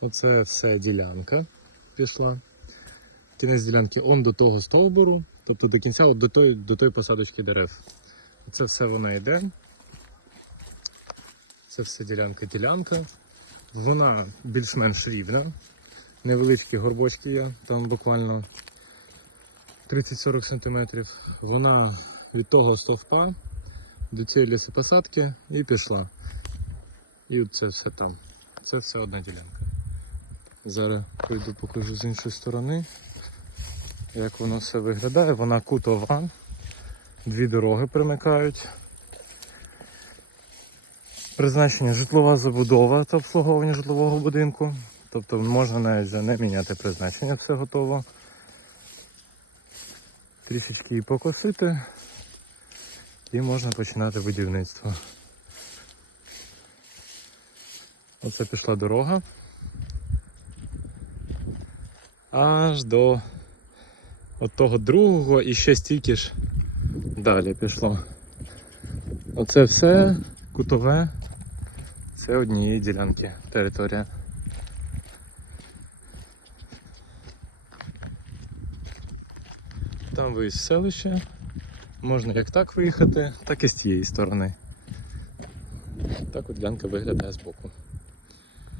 Оце все ділянка пішла. Кінець ділянки он до того стовбуру, тобто до кінця от до тої, до тої посадочки дерев. Це все вона йде. Це все ділянка-ділянка. Вона більш-менш рівна. Невеличкі горбочки є, там буквально 30-40 см. Вона від того стовпа до цієї лісопосадки і пішла. І це все там. Це все одна ділянка. Зараз прийду покажу з іншої сторони, як воно все виглядає. Вона кутова. Дві дороги примикають. Призначення житлова забудова та обслуговування житлового будинку. Тобто можна навіть не міняти призначення, все готово. Трішечки її покосити і можна починати будівництво. Оце пішла дорога. Аж до от того другого і ще стільки ж далі пішло. Оце все кутове. Це однієї ділянки територія. Там виїзд в селище. Можна як так виїхати, так і з тієї сторони. Так от ділянка виглядає збоку.